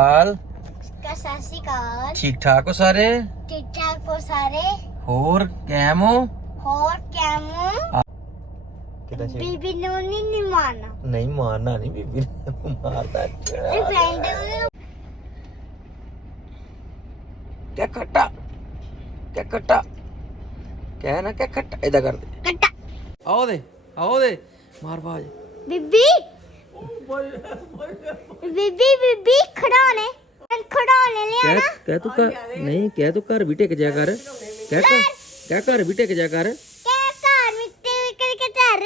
ਹਾਲ? ਸਤਿ ਸ਼੍ਰੀ ਅਕਾਲ। ਠੀਕ ਠਾਕ ਹੋ ਸਾਰੇ? ਠੀਕ ਠਾਕ ਹੋ ਸਾਰੇ? ਹੋਰ ਕੈਮ ਹੋ? ਹੋਰ ਕਿਦਾਂ ਬੀਬੀ ਨੂੰ ਨਹੀਂ ਨੀ ਮਾਰਨਾ। ਨਹੀਂ ਮਾਰਨਾ ਨਹੀਂ ਬੀਬੀ ਨੂੰ ਮਾਰਦਾ ਇਹ ਫਰੈਂਡ ਨੂੰ ਕਿਆ ਖੱਟਾ? ਕਿਆ ਖੱਟਾ? ਕਹਿ ਨਾ ਕਿਆ ਖੱਟਾ ਇਦਾਂ ਕਰਦੇ ਕੱਟਾ ਆਓ ਦੇ ਆਓ ਦੇ ਮਾਰ ਬਾਜ। ਬੀਬੀ! ਬੀਬੀ ਬੀਬੀ ਖੜਾਉਣੇ ਖੜਾਉਣੇ ਕਹਿ ਲਿਆਣਾ ਕਹਿ ਤੂੰ ਘਰ ਨਹੀਂ ਕਹਿ ਤੂੰ ਘਰ ਵੀ ਟਿਕ ਜਾ ਕਰ। ਕਹਿ ਘਰ ਕਹਿ ਘਰ ਵੀ ਟਿਕ ਜਾ ਕਰ। ਕਿ ਘਰ ਮਿੱਟੀ ਕਰਕੇ ਘਰ?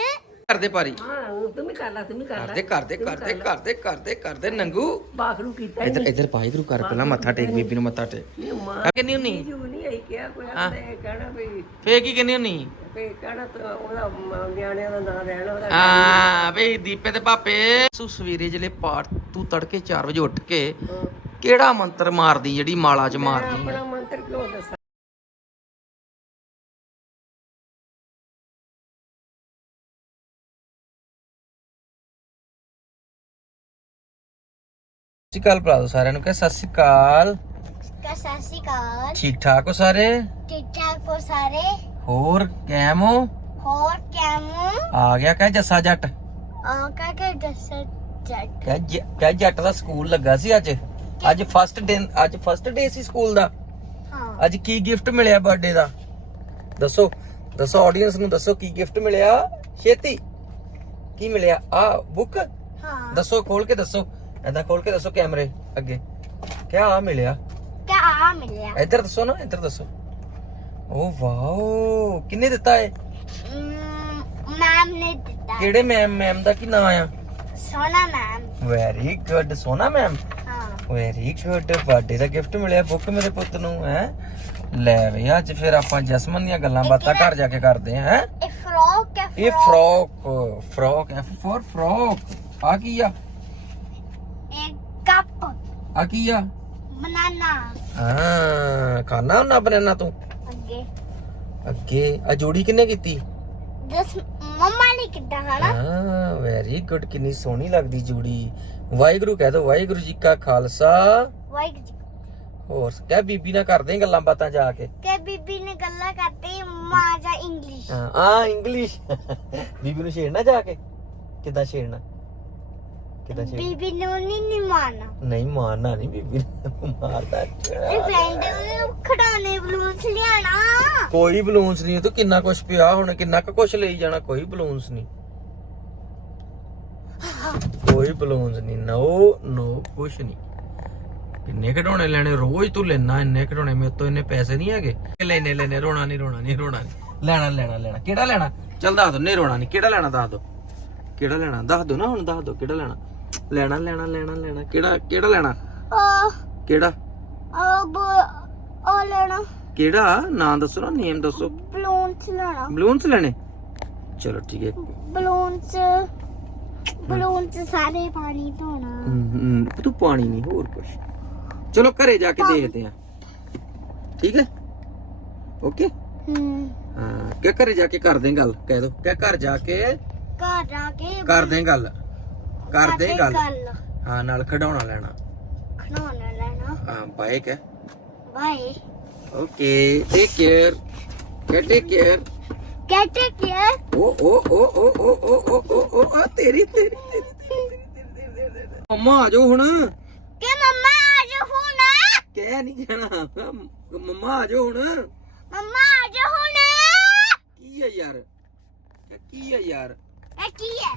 ਕਰਦੇ ਪਾਰੀ ਹਾਂ ਤੂੰ ਵੀ ਕਰ ਲੈ ਤੂੰ ਵੀ ਕਰ ਕਰਦੇ ਕਰਦੇ ਕਰਦੇ ਕਰਦੇ ਕਰਦੇ ਕਰਦੇ ਨੰਗੂ। ਬਾਖਰੂ ਕੀਤਾ ਇੱਧਰ ਇੱਧਰ ਪਾਈ ਗੁਰੂ ਕਰ ਪਹਿਲਾਂ ਮੱਥਾ ਟੇਕ ਬੀਬੀ ਨੂੰ ਮੱਥਾ ਟੇਕ। ਨਹੀਂ ਮਾਂ। ਹੁੰਨੀ? ਜੂ ਨਹੀਂ ਆਈ ਕਿਹਾ ਕੋਈ ਆਪਣੇ ਕਹਿਣਾ ਵੀ ਫੇਰ ਕੀ ਕਿੰਨੀ ਹੁੰਨੀ? ਵੀ ਕਹਿਣਾ ਤਾਂ ਉਹਦਾ ਮ- ਨਿਆਣਿਆਂ ਦਾ ਨਾਂ ਲੈਣਾ ਉਹਦਾ ਆ ਬਈ ਦੀਪੇ ਤੇ ਪਾਪੇ ਸੂ ਸਵੇਰੇ ਜਲੇ ਪਾਠ ਤੂੰ ਤੜਕੇ 4 ਵਜੇ ਉੱਠ ਕੇ ਕਿਹੜਾ ਮੰਤਰ ਮਾਰਦੀ ਜਿਹੜੀ ਮਾਲਾ ਚ ਮਾਰਦੀ ਹੈ? ਆਪਣਾ ਮੰਤਰ ਕਿਉਂ ਦੱਸਾਂ? ਸਤਿ ਸ਼੍ਰੀ ਅਕਾਲ ਭਰਾ ਸਾਰਿਆਂ ਨੂੰ ਕਹ ਸਤਿ ਸ਼੍ਰੀ ਅਕਾਲ। ਕਾ ਸਤਿ ਸ਼੍ਰੀ ਅਕਾਲ। ਠੀਕ ਠਾਕ ਹੋ ਸਾਰੇ? ਠੀਕ ਠਾਕ ਹੋ ਸਾਰੇ? ਹੋਰ ਕੈਮ ਹੋ? ਹੋਰ ਕਿਵੇਂ ਆ ਗਿਆ ਕਹ ਜੱਸਾ ਜੱਟ। ਆ ਕਾ ਕੇ ਦੱਸ ਜੱਟ। ਕਹਿ ਕਹਿ ਜੱਟ ਦਾ ਸਕੂਲ ਲੱਗਾ ਸੀ ਅੱਜ। ਅੱਜ ਫਸਟ ਦਿਨ ਅੱਜ ਫਸਟ ਡੇ ਸੀ ਸਕੂਲ ਦਾ। ਹਾਂ। ਅੱਜ ਕੀ ਗਿਫਟ ਮਿਲਿਆ ਬਰਥਡੇ ਦਾ? ਦੱਸੋ ਦੱਸੋ ਆਡੀਅנס ਨੂੰ ਦੱਸੋ ਕੀ ਗਿਫਟ ਮਿਲਿਆ? ਛੇਤੀ। ਕੀ ਮਿਲਿਆ? ਆ ਬੁੱਕ ਹਾਂ। ਦੱਸੋ ਖੋਲ ਕੇ ਦੱਸੋ। ਐਦਾਂ ਖੋਲ ਕੇ ਦੱਸੋ ਕੈਮਰੇ ਅੱਗੇ। ਕਿਆ ਆ ਮਿਲਿਆ? ਕਿਆ ਆ ਮਿਲਿਆ। ਇੱਧਰ ਦੱਸੋ ਨਾ ਇੱਧਰ ਦੱਸੋ। ਓ ਵਾਓ ਕਿੰਨੇ ਦਿੱਤਾ ਏ ਮੈਮ ਨੇ ਦਿੱਤਾ। ਕਿਹੜੇ ਮੈਮ ਮੈਮ ਦਾ ਕੀ ਨਾਮ ਆ? Sona ma'am very good Sona ma'am ਹਾਂ। ਵੈਰੀ ਗੁੱਡ ਬਰਥਡੇ ਦਾ ਗਿਫਟ ਮਿਲਿਆ ਬੁੱਕ ਮੇਰੇ ਪੁੱਤ ਨੂੰ ਹੈ? ਲੈ ਵੀ ਅੱਜ ਫਿਰ ਆਪਾਂ ਜਸਮਨ ਦੀਆਂ ਗੱਲਾਂ ਬਾਤਾਂ ਘਰ ਜਾ ਕੇ ਕਰਦੇ ਹਾਂ ਹੈਂ? ਇਹ ਫਰੋਕ ਹੈ ਇਹ frock frock F for frock ਆ ਕੀ ਆ? ਇਹ ਕੱਪ ਆ ਕੀ ਆ? ਬਨਾਨਾ ਹਾਂ ਖਾਣਾ ਹੁੰਦਾ ਬਨਾਨਾ ਤੂੰ? ਅੱਗੇ। ਅੱਗੇ। ਆ ਜੋੜੀ ਕਿੰਨੇ ਕੀਤੀ? ਦਸ ਮੰਮਾ ਨੇ ਕਿੱਦਾਂ ਹਨਾ? ਹਾਂ ਵੈਰੀ ਗੁੱਡ ਕਿੰਨੀ ਸੋਹਣੀ ਲੱਗਦੀ ਜੋੜੀ। ਵਾਹਿਗੁਰੂ ਕਹਿ ਦੋ ਵਾਹਿਗੁਰੂ ਜੀ ਕਾ ਖਾਲਸਾ। ਵਾਹਿਗੁਰੂ ਜੀ ਹੋਰ ਕਹਿ ਬੀਬੀ ਨਾਲ ਕਰਦੇ ਗੱਲਾਂ ਬਾਤਾਂ ਜਾ ਕੇ? ਕਿ ਬੀਬੀ ਨੇ ਗੱਲਾਂ ਕਰਦੀ ਮਾਂ ਜਾਂ ਇੰਗਲਿਸ਼ ਹਾਂ ਆ ਇੰਗਲਿਸ਼ ਬੀਬੀ ਨੂੰ ਛੇੜਨਾ ਜਾ ਕੇ? ਕਿੱਦਾਂ ਛੇੜਨਾ? ਕਿੱਦਾਂ ਛੇੜ ਬੀਬੀ ਨੂੰ ਨਹੀਂ ਮਾਰਨਾ। ਨਹੀਂ ਮਾਰਨਾ ਨਹੀਂ ਬੀਬੀ ਨੂੰ ਮਾਰਦਾ ਇਹ ਫਰੈਂਡ ਨੂੰ ਖੜਾਉਣੇ ਬਲੂਨਸ ਲਿਆਣਾ ਕੋਈ ਬਲੂਨਸ ਨਹੀਂ ਤੂੰ ਕਿੰਨਾ ਕੁਛ ਪਿਆ ਹੁਣ ਕਿੰਨਾ ਕੁ ਕੁਛ ਲਈ ਜਾਣਾ ਕੋਈ ਬਲੂਨਸ ਨਹੀਂ। ਕੋਈ ਬਲੂਨਸ ਨਹੀਂ ਨੋ ਨੋ ਕੁਛ ਨਹੀਂ। ਕਿੰਨੇ ਖਿਡੌਣੇ ਲੈਣੇ ਰੋਜ਼ ਤੂੰ ਲੈਣਾ ਇੰਨੇ ਖਿਡੌਣੇ ਮੇਰੇ ਤੋਂ ਇੰਨੇ ਪੈਸੇ ਨਹੀਂ ਹੈਗੇ। ਲੈਨੇ ਲੈਨੇ ਰੋਣਾ ਨਹੀਂ ਰੋਣਾ ਨਹੀਂ ਰੋਣਾ ਨੀ। ਲੈਣਾ ਲੈਣਾ ਲੈਣਾ ਕਿਹੜਾ ਲੈਣਾ? ਚੱਲ ਦੱਸ ਦੋ ਨਹੀਂ ਰੋਣਾ ਨਹੀਂ ਕਿਹੜਾ ਲੈਣਾ ਦੱਸ ਦੋ? ਕਿਹੜਾ ਲੈਣਾ? ਦੱਸ ਦੋ ਨਾ ਹੁਣ ਦੱਸ ਦੋ ਕਿਹੜਾ ਲੈਣਾ? ਲੈਣਾ ਲੈਣਾ ਲੈਣਾ ਲੈਣਾ। ਕਿਹੜਾ ਕਿਹੜਾ ਲੈਣਾ? ਉਹ ਕਿਹੜਾ? ਉਹ ਉਹ ਲੈਣਾ। ਕਿਹੜਾ? ਨਾਂ ਦੱਸੋ ਨਾ ਨੇਮ ਦੱਸੋ। ਬਲੂਨਸ ਲੈਣਾ। ਬਲੂਨਸ ਲੈਣੇ? ਚਲੋ ਠੀਕ ਹੈ। ਬਲੂਨਸ ਬਲੂਨਸ ਸਾਰੇ ਪਾਣੀ ਧੋਣਾ। ਹਮ, ਹਮ, ਤੂੰ ਪਾਣੀ ਨਹੀਂ ਹੋਰ ਕੁਛ। ਚਲੋ ਘਰੇ ਜਾ ਕੇ ਦੇਖਦੇ ਆ ਠੀਕ ਹੈ? ਓਕੇ? ਹੂੰ। ਹਾਂ ਕਿ ਘਰੇ ਜਾ ਕੇ ਕਰਦੇ ਗੱਲ? ਕਹਿ ਦੋ। ਕਿ ਘਰ ਜਾ ਕੇ ਘਰ ਜਾ ਕੇ ਕਰਦੇ ਗੱਲ? ਕਰਦੇ ਆਂ ਗੱਲ ਹਾਂ ਨਾਲ ਖਿਡੌਣਾ ਲੈਣਾ ਖਣਾਉਣਾ ਲੈਣਾ ਹਾਂ ਬਾਏ ਕਹਿ ਬਾਏ ਓਕੇ ਟੇਕ ਕੇਅਰ ਕਿ ਟੇਕ ਕੇਅਰ ਕਹਤੇ ਕੀ ਓ ਓ ਓ ਓ ਓ ਓ ਓ ਓ ਓ ਓ ਤੇਰੀ ਤੇਰੀ ਤੇਰੀ ਤੇਰੀ ਤੇਰੀ ਤੇਰੀ ਮੰਮਾ ਆ ਜਾਓ ਹੁਣ ਕਿ ਮੰਮਾ ਆ ਜਾ ਹੁਣ ਕਹਿ ਨਹੀਂ ਜਾਣਾ ਮੰਮਾ ਆ ਜਾਓ ਹੁਣ ਮੰਮਾ ਆ ਜਾ ਹੁਣ ਕੀ ਆ ਯਾਰ ਕੀ ਆ ਯਾਰ ਇਹ ਕੀ ਹੈ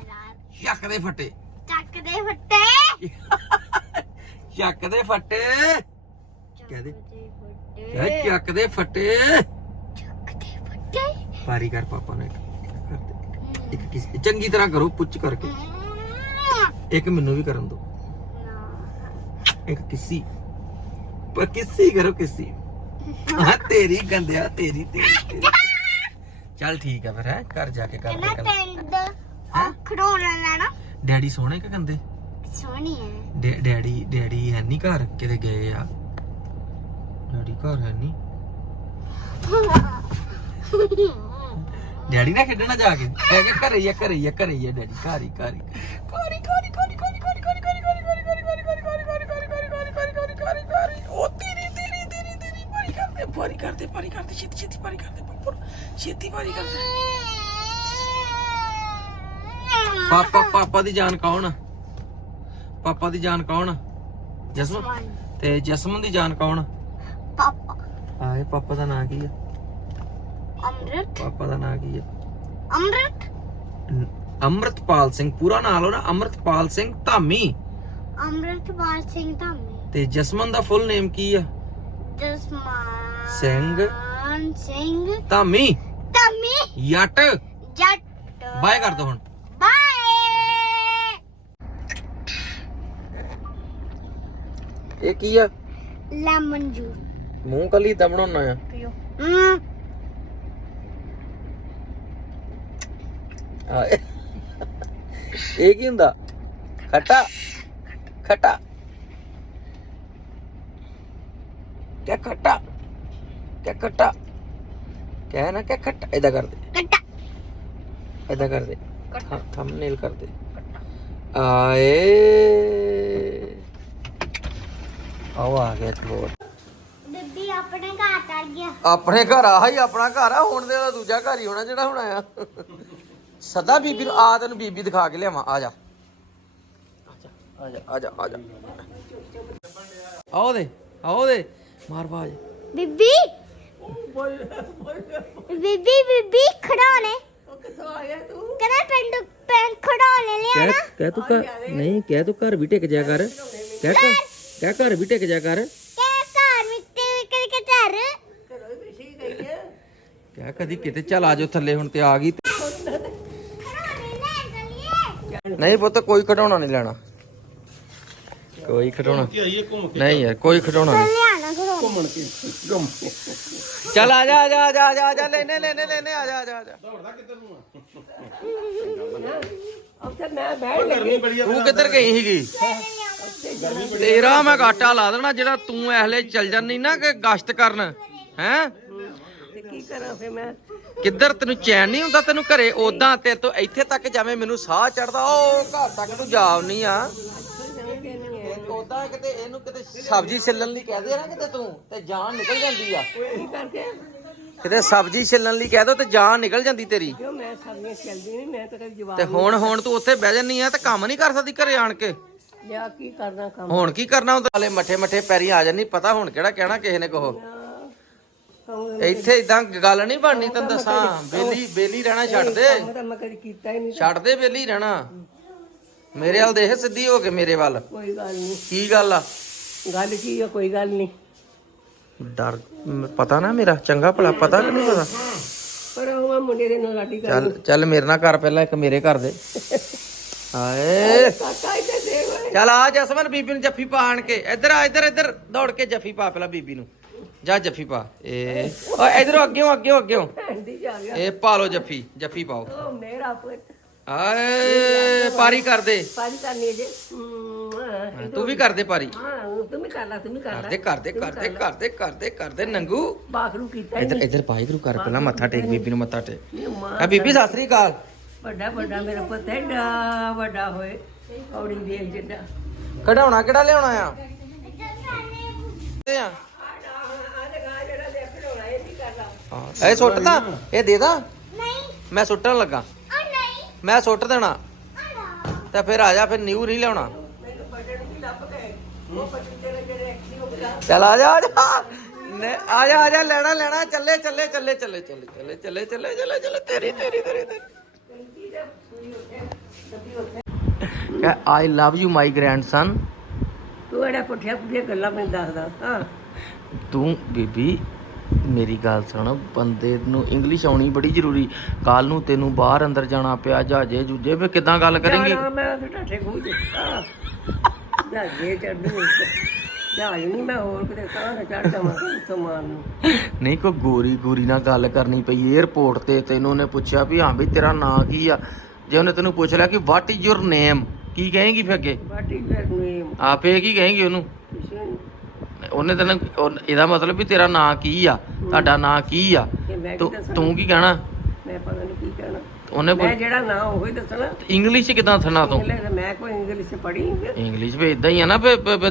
ਯਾਰ ਦੇ ਫੱਟੇ ਚੱਕ ਦੇ ਫੱਟੇ। ਦੇ ਫੱਟੇ। ਕਹਦੇ ਫੱਟੇ। ਕਹਿ ਚੱਕ ਦੇ ਫੱਟੇ। ਚੱਕ ਦੇ ਫੱਟੇ। ਪਾਰੀ ਕਰ ਪਾਪਾ ਨੇ ਦੇ। ਇੱਕ ਕਿਸ ਚੰਗੀ ਤਰ੍ਹਾਂ ਕਰੋ ਪੁੱਛ ਕਰਕੇ। ਇੱਕ ਮੈਨੂੰ ਵੀ ਕਰਨ ਦਿਓ ਇੱਕ ਕਿਸੀ। ਪਰ ਕਿਸੀ ਕਰੋ ਕਿਸੀ। ਹਾਂ ਤੇਰੀ ਗੰਦਿਆ ਤੇਰੀ ਤੇਰੀ। ਚੱਲ ਠੀਕ ਆ ਫਿਰ ਹੈ। ਘਰ ਜਾ ਕੇ ਕਹਿੰਦਾ ਕਰ ਆ ਖੜੋਣਾ ਲੈਣਾ। ਡੈਡੀ ਸੋਹਣੇ ਕਿ ਗੰਦੇ ਸੋਹਣੇ ਆ ਡੈਡੀ ਡੈਡੀ ਹੈ ਨਹੀਂ ਘਰ ਕਿਤੇ ਗਏ ਆ ਡੈਡੀ ਘਰ ਹੈ ਨਹੀਂ ਡੈਡੀ ਨਾ ਖੇਡਣਾ ਜਾ ਕੇ ਮੈਂ ਕਿਹਾ ਘਰੇ ਹੀ ਆ ਘਰੇ ਹੀ ਆ ਘਰੇ ਹੀ ਆ ਡੈਡੀ ਘਰ ਹੀ ਘਰ ਹੀ ਘਰ ਹੀ ਘਰ ਹੀ ਘਰ ਹੀ ਘਰ ਹੀ ਘਰ ਹੀ ਘਰ ਹੀ ਘਰ ਹੀ ਘਰ ਹੀ ਘਰ ਹੀ ਘਰ ਹੀ ਘਰ ਹੀ ਘਰ ਹੀ ਘਰ ਹੀ ਘਰ ਹੀ ਘਰ ਹੀ ਘਰ ਹੀ ਘਰ ਹੀ ਉਹ ਤੇਰੀ ਤੇਰੀ ਤੇਰੀ ਤੇਰੀ ਪਾਰੀ ਕਰਦੇ ਪਾਰੀ ਕਰਦੇ ਪਾਰੀ ਕਰਦੇ ਛੇਤੀ ਛੇਤੀ ਪਾਰੀ ਕਰਦੇ ਪੱਪਰ ਛੇਤੀ ਪਾਰੀ ਕਰਦੇ ਪਾਪਾ ਪਾਪਾ ਦੀ ਜਾਨ ਕੌਣ ਆ? ਪਾਪਾ ਦੀ ਜਾਨ ਕੌਣ ਆ? ਜਸਮਨ? ਤੇ ਜਸਮਨ ਦੀ ਜਾਨ ਕੌਣ ਆ? ਪਾਪਾ। ਆਏ ਪਾਪਾ ਦਾ ਨਾਂ ਕੀ ਆ? ਅਮਰਤ। ਪਾਪਾ ਦਾ ਨਾਂ ਕੀ ਆ? ਅਮਰਤ। ਨ- ਅੰਮ੍ਰਿਤਪਾਲ ਸਿੰਘ ਪੂਰਾ ਨਾਮ ਲਓ ਨਾ ਅੰਮ੍ਰਿਤਪਾਲ ਸਿੰਘ ਧਾਮੀ। ਅਮਰਤਪਾਲ ਸਿੰਘ ਧਾਮੀ। ਤੇ ਜਸਮਨ ਦਾ ਫੁੱਲ ਨੇਮ ਕੀ ਆ? ਜਸਮਾਨ ਸਿੰਘ। ਸਿੰਘ। ਧਾਮੀ। ਧਾਮੀ। ਯੱਟ ਜੱਟ। ਬਾਏ ਕਰ ਦੋ ਹੁਣ ਬਾਏ ਇਹ ਕੀ ਆ? Lemon juice. ਮੂੰਹ ਕਲੀ ਦਾ ਬਣਾਉਣਾ ਆ। ਪੀਓ। ਹਮ ਆ, ਇਹ ਕੀ ਹੁੰਦਾ? ਖੱਟਾ? ਖੱਟਾ। ਕਿਆ ਖੱਟਾ? ਕਿਆ ਖੱਟਾ? ਕਿਆ ਨਾ ਕਿਆ ਖੱਟਾ। ਇਦਾਂ ਕਰ ਦੇ। ਕੱਟਾ ਇਦਾਂ ਕਰ ਦੇ। ਥੰਬਨੇਲ ਕਰ ਦੇ। ਆਏ ਆਓ ਆ ਗਿਆ ਕਲੋਰ ਬੀਬੀ ਆਪਣੇ ਘਰ ਚੜ ਗਿਆ। ਆਪਣੇ ਘਰ ਆ ਹੀ ਆਪਣਾ ਘਰ ਆ ਹੁਣ ਦੇ ਦਾ ਦੂਜਾ ਘਰ ਹੀ ਹੋਣਾ ਜਿਹੜਾ ਹੁਣ ਆਇਆ। ਸਦਾ ਬੀਬੀ ਨੂੰ ਆ ਤੈਨੂੰ ਬੀਬੀ ਦਿਖਾ ਕੇ ਲਿਆਵਾਂ ਆ ਜਾ। ਆ ਜਾ ਆ ਜਾ ਆ ਜਾ। ਆਓ ਦੇ ਆਓ ਦੇ ਮਾਰ ਬਾਜ। ਬੀਬੀ ਬੀਬੀ ਬੀਬੀ ਖੜਾਉਣੇ ਕਿੱਥੋਂ ਆ ਗਿਆ ਤੂੰ ਕਹਿੰਦਾ ਪਿੰਡ ਪਿੰਡ ਖੜਾਉਣੇ ਲਿਆਣਾ ਕਹਿ ਤੂੰ ਘਰ ਨਹੀਂ ਕਹਿ ਤੂੰ ਘਰ ਵੀ ਟਿਕ ਜਾ ਕਰ। ਕਹਿ ਘਰ ਕਹਿ ਘਰ ਵੀ ਟਿਕ ਜਾ ਕਰ। ਕਿ ਘਰ ਮਿੱਟੀ ਕਰਕੇ ਧਰ ਘਰੋਂ। ਹੀ ਪਿੱਛੇ ਗਈ ਹੈ ਕਹਿ ਕਦੀ ਕਿਤੇ ਚੱਲ ਆ ਜਾਓ ਥੱਲੇ ਹੁਣ ਤੇ ਆ ਗਈ। ਤੇ- ਖੜਾਉਣੇ ਲੈ ਚਲੀਏ। ਨਹੀਂ ਪੁੱਤ ਕੋਈ ਖਿਡੌਣਾ ਨਹੀਂ ਲੈਣਾ। ਕੋਈ ਖਿਡੌਣਾ। ਨਹੀਂ ਯਾਰ ਕੋਈ ਖਿਡੌਣਾ ਨਹੀਂ। ਲਿਆਣਾ ਖੜਾਉਣੇ ਚੱਲ ਆ ਜਾ ਆ ਜਾ ਆ ਜਾ ਆ ਜਾ ਆ ਜਾ ਲੈਨੇ ਲੈਨੇ ਲੈਨੇ ਆ ਜਾ ਆ ਜਾ ਆ ਜਾ। ਉੱਥੇ ਮੈਂ ਬੈਠ ਲੱਗੀ ਤੂੰ ਕਿੱਧਰ ਗਈ ਸੀਗੀ ਤੇਰਾ ਮੈਂ ਘਾਟਾ ਲਾ ਦੇਣਾ ਜਿਹੜਾ ਤੂੰ ਐਹਲੇ ਚੱਲ ਜਾਂਦੀ ਨਾ ਕਿ ਗਸ਼ਤ ਕਰਨ ਹੈ ਤੇ ਕੀ ਕਰਾਂ ਫੇ ਮੈਂ ਕਿੱਧਰ ਤੈਨੂੰ ਚੈਨ ਨਹੀਂ ਹੁੰਦਾ ਤੈਨੂੰ ਘਰੇ ਉਦਾਂ ਤੇ ਤੂੰ ਇੱਥੇ ਤੱਕ ਜਾਵੇਂ ਮੈਨੂੰ ਸਾਹ ਚੜਦਾ ਉਹ ਘਰ ਤੱਕ ਤੂੰ ਜਾਵਨੀ ਆ ਉਦਾਂ ਕਿਤੇ ਇਹਨੂੰ ਕਿਤੇ ਸਬਜ਼ੀ ਛਿੱਲਣ ਲਈ ਕਹਦੇ ਨਾ ਕਿਤੇ ਤੂੰ ਤੇ ਜਾਨ ਨਿਕਲ ਜਾਂਦੀ ਆ ਕੀ ਕਰਕੇ ਕਿਤੇ ਸਬਜ਼ੀ ਛਿੱਲਣ ਲਈ ਕਹਿ ਦੋ ਤੇ ਜਾਨ ਨਿਕਲ ਜਾਂਦੀ ਤੇਰੀ। ਕਿਉਂ ਮੈਂ ਸਬਜ਼ੀਆਂ ਚੱਲਦੀ ਨਹੀਂ ਮੈਂ ਤਾਂ ਕਦੇ ਜਵਾਬ ਤੇ ਹੁਣ ਹੁਣ ਤੂੰ ਉੱਥੇ ਬਹਿ ਜੰਨੀ ਆ ਤੇ ਕੰਮ ਨਹੀਂ ਕਰ ਸਕਦੀ ਘਰੇ ਆਣ ਕੇ। ਲਿਆ ਕੀ ਕਰਨਾ ਕੰਮ? ਹੁਣ ਕੀ ਕਰਨਾ ਹੁੰਦਾ? ਹਲੇ ਮੱਠੇ ਮੱਠੇ ਪੈਰੀ ਆ ਜਾਨੀ ਪਤਾ ਹੁਣ ਕਿਹੜਾ ਕਹਿਣਾ ਕਿਸੇ ਨੇ ਕਹੋ ਇੱਥੇ ਇਦਾਂ ਗੱਲ ਨਹੀਂ ਬਣਨੀ ਤੈਨੂੰ ਦੱਸਾਂ। ਬੇਲੀ ਬੇਲੀ ਰਹਿਣਾ ਛੱਡ ਦੇ। ਕੰਮ ਤਾਂ ਮੈਂ ਕਦੇ ਕੀਤਾ ਹੀ ਨਹੀਂ ਛੱਡ ਦੇ ਬੇਲੀ ਰਹਿਣਾ। ਮੇਰੇ ਵੱਲ ਦੇਖ ਸਿੱਧੀ ਹੋ ਕੇ ਮੇਰੇ ਵੱਲ। ਕੋਈ ਗੱਲ ਨਹੀਂ ਕੀ ਗੱਲ ਆ? ਗੱਲ ਕੀ ਆ ਕੋਈ ਗੱਲ ਨਹੀਂ ਡਰ ਪਤਾ ਨਾ ਮੇਰਾ ਚੰਗਾ ਭਲਾ ਪਤਾ ਕਿ ਨਹੀਂ ਪਤਾ? ਪਰ ਉਹ ਮੁੰਡੇ ਦੇ ਨਾਲ ਲਾਡੀ ਕਰ ਚੱਲ ਚੱਲ ਮੇਰੇ ਨਾਲ ਕਰ ਪਹਿਲਾਂ ਇੱਕ ਮੇਰੇ ਘਰ ਦੇ। ਹਾਏ। ਕਾਕਾ ਇੱਥੇ ਦੇਖ ਓਏ। ਚੱਲ ਆ ਜਸਮਨ ਬੀਬੀ ਨੂੰ ਜੱਫੀ ਪਾਣ ਕੇ ਇੱਧਰ ਆ ਇੱਧਰ ਇੱਧਰ ਦੌੜ ਕੇ ਜੱਫੀ ਪਾ ਪਹਿਲਾਂ ਬੀਬੀ ਨੂੰ। ਜਾ ਜੱਫੀ ਪਾ। ਏ ਓਏ ਇਧਰੋਂ ਅੱਗੇੋਂ ਅੱਗੇੋਂ ਅੱਗੇੋਂ ਭੈਣ ਦੀ ਜਾ ਗਿਆ ਇਹ ਪਾ ਲਓ ਜੱਫੀ ਜੱਫੀ ਪਾਓ। ਉਹ ਮੇਰਾ ਪੁੱਤ। ਆਏ ਪਾਰੀ ਕਰ ਦੇ। ਪਾਣੀ ਕਰਨੀ ਜੇ। ਹਮ, ਹਾਂ, ਤੂੰ ਵੀ ਕਰ ਦੇ ਪਾਰੀ। ਹਾਂ ਤੂੰ ਵੀ ਕਰ ਲੈ ਤੂੰ ਵੀ ਕਰ ਕਰਦੇ ਲੈ। ਕਰਦੇ ਕਰਦੇ ਕਰਦੇ ਕਰਦੇ ਕਰਦੇ ਨੰਗੂ। ਬਾਖਰੂ ਕੀਤਾ ਇੱਧਰ ਇੱਧਰ ਪਾਈ ਗੁਰੂ ਕਰ ਪਹਿਲਾਂ ਮੱਥਾ ਟੇਕ ਬੀਬੀ ਨੂੰ ਮੱਥਾ ਟੇਕ। ਨਹੀਂ ਮਾਂ ਆ ਬੀਬੀ ਸਤਿ ਸ੍ਰੀ ਅਕਾਲ। ਵੱਡਾ ਵੱਡਾ ਮੇਰਾ ਪੁੱਤ ਐਡਾ ਵੱਡਾ ਹੋਏ ਔੜੀ ਦੇ ਜਿੱਡਾ ਕਢਾਉਣਾ ਕਿਹੜਾ ਲਿਆਉਣਾ ਆ? ਤੇ ਆ ਹਾਂ, ਇਹ ਸੁੱਟਦਾ ਇਹ ਦੇ ਦਾਂ? ਨਹੀਂ ਮੈਂ ਸੁੱਟਣ ਲੱਗਾ। ਆ ਨਹੀਂ। ਮੈਂ ਸੁੱਟ ਦੇਣਾ। ਆ ਤੇ ਫਿਰ ਆ ਜਾ ਫਿਰ ਨਿਊ ਨਹੀਂ ਲਿਆਉਣਾ। ਚੱਲ ਆ ਜਾ ਆ ਜਾ। ਨੇ ਆ ਜਾ ਆ ਜਾ ਲੈਣਾ ਲੈਣਾ। ਚੱਲੇ ਚੱਲੇ ਚੱਲੇ ਚੱਲੇ ਚੱਲੇ ਚੱਲੇ ਚੱਲੇ ਚੱਲੇ ਚੱਲੇ ਚੱਲੇ। ਤੇਰੀ ਤੇਰੀ ਤੇਰੀ ਤੇਰੀ। ਆਈ ਲਵ ਯੂ ਮਾਈ ਗ੍ਰੈਂਡਸਨ ਤੂੰ ਐਡਾ ਪੁੱਠਿਆ ਪੁੱਠੀਆਂ ਗੱਲਾਂ ਮੈਨੂੰ ਦੱਸਦਾ ਹਾਂ। ਤੂੰ ਬੀਬੀ ਮੇਰੀ ਗੱਲ ਸੁਣ। ਬੰਦੇ ਨੂੰ ਇੰਗਲਿਸ਼ ਆਉਣੀ ਬੜੀ ਜ਼ਰੂਰੀ। ਕੱਲ ਨੂੰ ਤੈਨੂੰ ਬਾਹਰ ਅੰਦਰ ਜਾਣਾ ਪਿਆ ਜਹਾਜੇ ਜੁਜੇ ਫੇ ਕਿਦਾਂ ਗੱਲ ਕਰੇਂਗੀ? ਮੈਂ ਢਾਠੇ ਖੂਹ ਜਹਾਜ਼ੇ ਨਹੀਂ ਮੈਂ ਹੋਰ ਕਿਤੇ ਤਾਂ ਨਾ ਚੜ ਜਾਵਾਂ ਉੱਥੋਂ ਮਾਰਨ ਨੂੰ ਨਹੀਂ ਕੋ ਗੋਰੀ ਗੋਰੀ ਨਾਲ ਗੱਲ ਕਰਨੀ ਪਈ 에어ਪੋਰਟ ਤੇ ਤੈਨੂੰ ਉਹਨੇ ਪੁੱਛਿਆ ਵੀ ਹਾਂ ਵੀ ਤੇਰਾ ਨਾਂ ਕੀ ਆ? ਜੇ ਉਹਨੇ ਤੈਨੂੰ ਪੁੱਛ ਲਿਆ ਕਿ ਵਾਟ ਇਜ਼ ਯੂਰ ਨੇਮ ਕੀ ਕਹੇਂਗੀ ਫਿਰ ਅੱਗੇ? ਬਾਟੀ ਫਿਰ ਨੇਮ ਆਪੇ ਕੀ ਕਹੇਂਗੀ ਉਹਨੂੰ? ਉਹਨੇ ਤੈਨੂੰ ਉਹ- ਇਹਦਾ ਮਤਲਬ ਵੀ ਤੇਰਾ ਨਾਂ ਕੀ ਆ? ਤੁਹਾਡਾ ਨਾਂ ਕੀ ਆ? ਕਿ ਤੂੰ ਤੂੰ ਕੀ ਕਹਿਣਾ? ਮੈਂ ਪਤਾ ਨਹੀਂ ਕੀ ਉਹਨੇ ਮੈਂ ਜਿਹੜਾ ਨਾਂ ਉਹੀ ਦੱਸਣਾ। ਇੰਗਲਿਸ਼ ਕਿਦਾਂ ਥਣਾ ਤੂੰ? ਇੰਗਲਿਸ਼ ਮੈਂ ਕੋਈ ਇੰਗਲਿਸ਼ ਪੜ੍ਹੀ ਨਹੀਂ ਇੰਗਲਿਸ਼ ਵੀ ਇਦਾਂ ਹੀ ਆ ਨਾ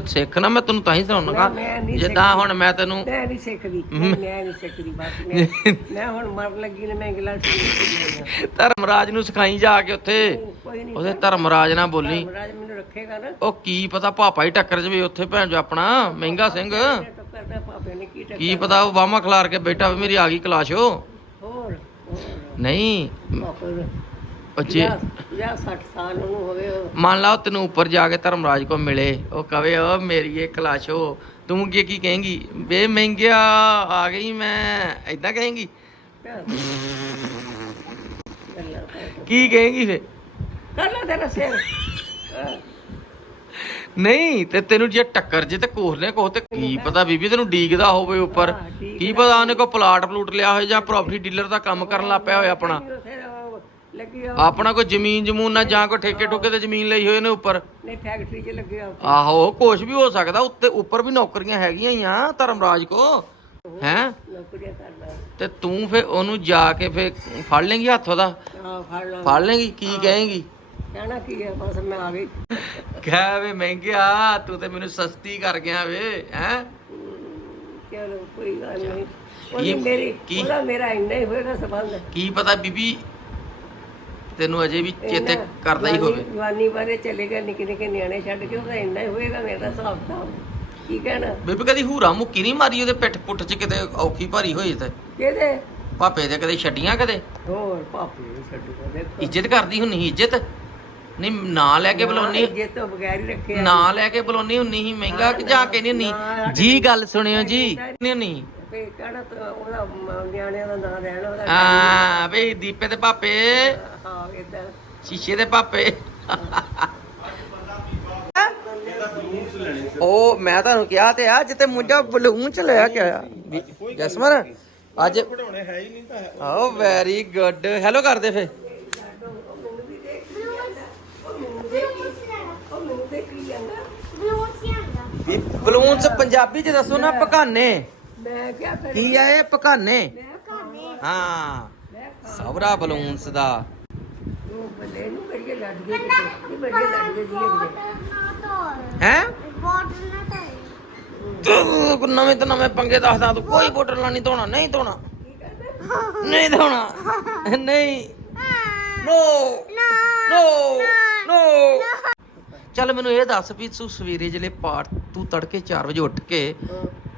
ਸਿੱਖ ਨਾ ਮੈਂ ਤੈਨੂੰ ਤਾਂ ਹੀ ਸੁਣਾਉਣਾ ਮੈਂ ਨਹੀਂ ਜਿੱਦਾਂ ਹੁਣ ਮੈਂ ਤੈਨੂੰ ਮੈਂ ਨਹੀਂ ਸਿੱਖਦੀ। ਮੈਂ ਨਹੀਂ ਸਿੱਖਦੀ ਬਸ ਮੈਂ ਮੈਂ ਹੁਣ ਮਰਨ ਲੱਗੀ ਨੇ ਮੈਂ ਇੰਗਲਿਸ਼ ਧਰਮਰਾਜ ਨੂੰ ਸਿਖਾਈ ਜਾ ਕੇ ਉੱਥੇ। ਕੋਈ ਨਹੀਂ ਉਹਦੇ ਧਰਮਰਾਜ ਨਾਲ ਬੋਲੀ। ਰਾਜ ਮੈਨੂੰ ਰੱਖੇਗਾ ਨਾ। ਉਹ ਕੀ ਪਤਾ ਪਾਪਾ ਹੀ ਟੱਕਰ ਜਵੇ ਉੱਥੇ ਭੈਣ ਜੋ ਆਪਣਾ ਮਹਿੰਗਾ ਸਿੰਘ। ਮੈਂ ਪਾਪੇ ਨੇ ਕੀ ਟੱਕਰ ਕੀ ਪਤਾ ਉਹ ਬਾਹਾਂ ਖਿਲਾਰ ਕੇ ਬੈਠਾ ਵੀ ਮੇਰੀ ਆ ਗਈ ਕਲਾਸ਼ੋ ਨਹੀਂ। ਉਹ ਜੇ ਜਾਂ 60 ਸਾਲ ਨੂੰ ਹੋਵੇ ਮੰਨ ਲਾ ਉਹ ਤੈਨੂੰ ਉੱਪਰ ਜਾ ਕੇ ਧਰਮਰਾਜ ਕੋ ਮਿਲੇ ਉਹ ਕਵੇ ਉਹ ਮੇਰੀ ਇਹ ਕਲਾਸ਼ੋ ਤੂੰ ਕੀ ਕੀ ਕਹੇਂਗੀ? ਬੇ ਮਹਿੰਗਿਆ ਆ ਗਈ ਮੈਂ। ਐਦਾਂ ਕਹੇਂਗੀ। ਕੀ ਕਹੇਂਗੀ ਫੇ ਕਰ ਲੈ ਤੇਰਾ ਸਿਰ। ਹਾਂ। ਨਹੀਂ ਤੇ ਤੈਨੂੰ ਜੇ ਟੱਕਰ ਜੇ ਤੇ ਕੋਸ ਨੇ ਕੋਸ ਤੇ ਕੀ ਪਤਾ ਬੀਬੀ ਤੈਨੂੰ ਡੀਕਦਾ ਹੋਵੇ ਉੱਪਰ। ਕੀ ਪਤਾ ਉਹਨੇ ਕੋ ਪਲਾਟ ਪਲੂਟ ਲਿਆ ਹੋਵੇ ਜਾਂ ਪ੍ਰਾਪਰਟੀ ਡੀਲਰ ਦਾ ਕੰਮ ਕਰਨ ਲੱਗ ਪਿਆ ਹੋਵੇ ਆਪਣਾ। ਲੱਗੀ ਆ ਆਪਣਾ ਕੋਈ ਜ਼ਮੀਨ ਜਮੂਨ ਨਾ ਜਾਂ ਕੋਈ ਠੇਕੇ ਠੁਕੇ ਤੇ ਜ਼ਮੀਨ ਲਈ ਹੋਏ ਨੇ ਉੱਪਰ। ਨਹੀਂ ਫੈਕਟਰੀ 'ਚ ਲੱਗਿਆ ਆਹੋ ਕੁਛ ਵੀ ਹੋ ਸਕਦਾ ਉੱਤੇ ਉੱਪਰ ਵੀ ਨੌਕਰੀਆਂ ਹੈਗੀਆਂ ਹੀ ਆ ਧਰਮਰਾਜ ਕੋ। ਹੈ? ਤੇ ਤੂੰ ਫੇ ਉਹਨੂੰ ਜਾ ਕੇ ਫੇ ਫੜ ਲੇਂਗੀ ਹੱਥ ਉਹਦਾ? ਆ ਫੜ ਲੇਂਗੀ ਕੀ ਕਹੇਂਗੀ? ਕਹਿਣਾ ਕੀ ਹੈ? ਬਸ ਮੈਂ ਆ ਗਈ। ਕਹਿ ਵੇ ਮਹਿੰਗਿਆ ਤੂੰ ਤੇ ਮੈਨੂੰ ਸਸਤੀ ਕਰ ਗਿਆ ਵੇ ਹੈ? ਚਲੋ ਕੋਈ ਗੱਲ ਨਹੀਂ। ਉਹਦੀ ਕੀ- ਮੇਰੀ ਕੀ? ਉਹਦਾ ਮੇਰਾ ਇੰਨਾ ਹੀ ਹੋਏਗਾ ਸਬੰਧ। ਕੀ ਪਤਾ ਬੀਬੀ ਤੈਨੂੰ ਅਜੇ ਵੀ ਚੇਤੇ ਇੰਨਾ ਕਰਦਾ ਹੀ ਜਵਾਨੀ- ਹੋਵੇ। ਜਵਾਨੀ ਬਾਰੇ ਚਲੇ ਗਏ ਨਿੱਕੇ ਨਿੱਕੇ ਨਿਆਣੇ ਛੱਡ ਕੇ ਉਹਦਾ ਇੰਨਾ ਹੀ ਹੋਏਗਾ ਮੇਰਾ ਹਿਸਾਬ ਕਿਤਾਬ। ਕੀ ਕਹਿਣਾ? ਬੀਬੀ ਕਦੀ ਹੂਰਾ ਮੁੱਕੀ ਨਹੀਂ ਮਾਰੀ ਉਹਦੇ ਪਿੱਠ ਪੁੱਠ 'ਚ ਕਿਤੇ ਔਖੀ ਭਾਰੀ ਹੋਈ ਤੇ। ਕਿਹਦੇ? ਪਾਪੇ ਦੇ ਕਦੇ ਛੱਡੀਆਂ ਕਦੇ? ਹੋਰ ਪਾਪੇ ਨੂੰ ਛੱਡੂਗਾ ਦੇਖੋ। ਇੱਜ਼ਤ ਕਰਦੀ ਹੁੰਨੀ ਸੀ ਇੱਜ਼ਤ? ਨਹੀਂ ਨਾਂ ਲੈ ਕੇ ਬੁਲਾਉਣੀ ਜੇ ਤੋਂ ਬਗੈਰ ਹੀ ਰੱਖਿਆ ਨਾਂ ਲੈ ਕੇ ਬੁਲਾਉਣੀ ਹੁੰਨੀ ਸੀ ਮਹਿੰਗਾ ਕਿ ਜਾ ਕੇ ਨਹੀਂ ਹੁੰਨੀ ਜੀ ਗੱਲ ਸੁਣਿਓ ਜੀ। ਨਹੀਂ ਹੁੰਨੀ ਤੇ ਕਹਿਣਾ ਤਾਂ ਉਹਦਾ ਨਿਆਣਿਆਂ ਦਾ ਨਾਂ ਲੈਣਾ ਉਹਦਾ ਆ। ਵੇ ਦੀਪੇ ਦੇ ਪਾਪੇ। ਹਾਂ ਇਦਾਂ ਸ਼ੀਸ਼ੇ ਦੇ ਪਾਪੇ। ਉਹ ਮੈਂ ਤੁਹਾਨੂੰ ਕਿਹਾ ਤੇ ਆ ਜਿੱਤੇ ਮੁੰਡਾ ਬਲੂਨ ਚ ਲਿਆ ਕੇ ਆਇਆ। ਜਸਮਨ ਅੱਜ ਪੜਾਉਣੇ ਹੈ ਹੀ ਨਹੀਂ ਤਾਂ। ਓ ਵੈਰੀ ਗੁੱਡ ਹੈਲੋ ਕਰਦੇ ਫੇ ਉਹ ਮੈਨੂੰ ਤੇ ਕੀ ਜਾਂਦਾ ਬਲੂਨਸ ਪੰਜਾਬੀ ਚ ਦੱਸੋ ਨਾ ਪਕਾਨੇ ਮੈਂ ਕੀ ਆ ਇਹ ਪਕਾਨੇ ਮੈਂ ਹਾਂ। ਸਵਰਾ ਬਲੂਨਸ ਦਾ। ਉਹ ਨੂੰ ਕਰੀਏ ਗਏ ਕਿਤੇ ਗਏ ਜੀ ਹੈ? ਬੋਟਲ ਨਾ ਤਾਂ ਤੂੰ ਨਵੇਂ ਤੋਂ ਨਵੇਂ ਪੰਗੇ ਦੱਸਦਾ ਤੂੰ ਕੋਈ ਬੋਟਲ ਨਹੀਂ ਧੋਣਾ। ਨਹੀਂ ਧੋਣਾ। ਨਹੀਂ ਧੋਣਾ। ਨਹੀਂ। ਨੋ। ਨੋ। ਨੋ ਚੱਲ ਮੈਨੂੰ ਇਹ ਦੱਸ ਵੀ ਤੂੰ ਸਵੇਰੇ ਜਿਹੜੇ ਪਾਠ ਤੂੰ ਤੜਕੇ 4 ਵਜੇ ਉੱਠ ਕੇ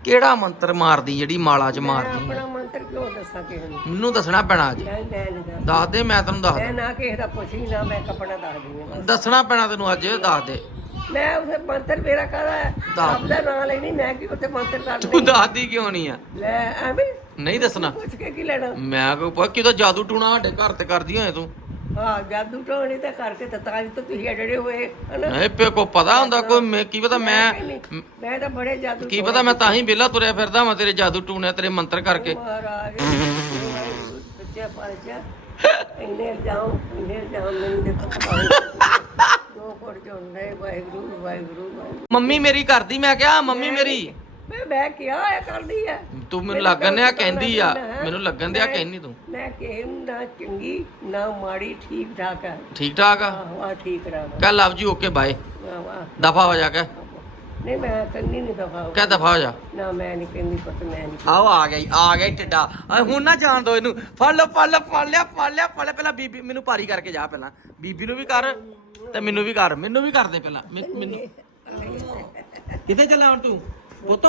ਕਿਹੜਾ ਮੰਤਰ ਮਾਰਦੀ ਜਿਹੜੀ ਮਾਲਾ ਚ ਮਾਰਦੀ ਆਪਣਾ ਮੰਤਰ ਕਿਉਂ ਦੱਸਾਂ ਕਿਸੇ ਨੂੰ? ਮੈਨੂੰ ਦੱਸਣਾ ਪੈਣਾ ਅੱਜ। ਮੈਂ ਮੈਂ ਨਹੀਂ ਦੱਸ ਦੱਸ ਦੇ ਮੈਂ ਤੈਨੂੰ ਦੱਸ ਮੈਂ ਨਾ ਕਿਸੇ ਦਾ ਪੁੱਛੀ ਨਾ ਮੈਂ ਕਪੜਾ ਦੱਸਦੀ ਹਾਂ ਬਸ। ਦੱਸਣਾ ਪੈਣਾ ਤੈਨੂੰ ਅੱਜ ਦੱਸ ਦੇ। ਮੈਂ ਉਸੇ ਮੰਤਰ ਮੇਰਾ ਕਾਹਦਾ ਹੈ? ਦੱਸ। ਰੱਬ ਦਾ ਨਾਮ ਲੈਣੀ ਮੈਂ ਕਿ ਉੱਥੇ ਮੰਤਰ ਕਰ ਤੂੰ ਦੱਸਦੀ ਕਿਉਂ ਨਹੀਂ ਆ? ਲੈ ਐਵੇਂ ਨਹੀਂ ਦੱਸਣਾ। ਪੁੱਛ ਕੇ ਕੀ ਲੈਣਾ? ਮੈਂ ਕੋਈ ਪਾ ਕਿਦਾ ਜਾਦੂ ਟੂਣਾ ਸਾਡੇ ਘਰ ਤੇ ਕਰਦੀ ਹੋਏ ਤੂੰ? ਹਾਂ ਜਾਦੂ ਟੋਣੀ ਤਾਂ ਕਰਕੇ ਤਾਂ ਤਾਂ ਹੀ ਤਾਂ ਤੁਸੀਂ ਅੜੜੇ ਹੋਏ ਹਨਾ? ਨਹੀਂ ਪੇ ਕੋ ਪਤਾ ਹੁੰਦਾ ਕੋਈ ਮੈਂ ਕੀ ਪਤਾ ਮੈਂ ਕਹਿੰਦੀ, ਮੈਂ ਤਾਂ ਬੜੇ ਜਾਦੂ ਕੀ ਪਤਾ ਮੈਂ ਤਾਂ ਹੀ ਵਿਹਲਾ ਤੁਰਿਆ ਫਿਰਦਾ ਮੈਂ ਤੇਰੇ ਜਾਦੂ ਟੂਣੇ ਤੇਰੇ ਮੰਤਰ ਕਰਕੇ। ਮਹਾਰਾਜ ਵਾਹਿਗੁਰੂ ਸੱਚੇ ਪਾਤਸ਼ਾਹ ਇੰਨੇ ਜਾਉ ਇੰਨੇ ਜਾਉ ਮੈਨੂੰ ਦੇ ਦੋ ਕੋੜ ਚੋਂਦੇ ਵਾਹਿਗੁਰੂ ਵਾਹਿਗੁਰੂ ਵਾਹਿਗੁਰੂ। ਮੰਮੀ ਮੇਰੀ ਕਰਦੀ ਮੈਂ ਕਿਹਾ ਮੰਮੀ ਮੇਰੀ। ਮੈਂ ਮੈਂ ਕਿਹਾ ਹੈ ਕਰਦੀ ਹੈ। ਤੂੰ ਮੈਨੂੰ ਲੱਗਣ ਦਿਆ ਕਹਿੰਦੀ ਆ। ਮੈਨੂੰ ਲੱਗਣ ਦਿਆ ਕਹਿੰਦੀ ਤੂੰ। ਮੈਂ ਕਿਸੇ ਨੂੰ ਚੰਗੀ ਨਾ ਮਾੜੀ ਠੀਕ ਠਾਕ ਹੈ ਠੀਕ ਠਾਕ ਆ? ਆਹੋ ਆ ਠੀਕ ਰਹਾ ਕਹਿ ਲਵ ਜੀ ਓਕੇ ਬਾਏ ਦਫਾ ਹੋ ਜਾ ਕੇ ਨਹੀਂ ਮੈਂ ਕੰਨੀ ਨਹੀਂ ਦਫਾ ਕਹਿ ਦਫਾ ਹੋ ਜਾ। ਨਾ ਮੈਂ ਨਹੀਂ ਕਹਿੰਦੀ ਪੁੱਤ ਮੈਂ ਨਹੀਂ ਆਓ ਆ ਗਿਆ ਈ, ਆ ਗਿਆ ਈ ਟਿੱਡਾ। ਆ ਹੁਣ ਨਾ ਜਾਣ ਦੋ ਇਹਨੂੰ। ਫੜ ਲਓ ਫੜ ਲਓ ਫੜ ਲਿਆ ਫੜ ਲਿਆ ਫੜ ਲਿਆ। ਪਹਿਲਾਂ ਬੀਬੀ ਮੈਨੂੰ ਭਾਰੀ ਕਰਕੇ ਜਾ ਪਹਿਲਾਂ। ਬੀਬੀ ਨੂੰ ਵੀ ਕਰ ਤੇ ਮੈਨੂੰ ਵੀ ਕਰ ਮੈਨੂੰ ਵੀ ਕਰ ਦੇ ਪਹਿਲਾਂ। ਮੈਨ- ਕਿੱਥੇ ਚੱਲਿਆ ਹੁਣ ਤੂੰ? ਪੁੱਤ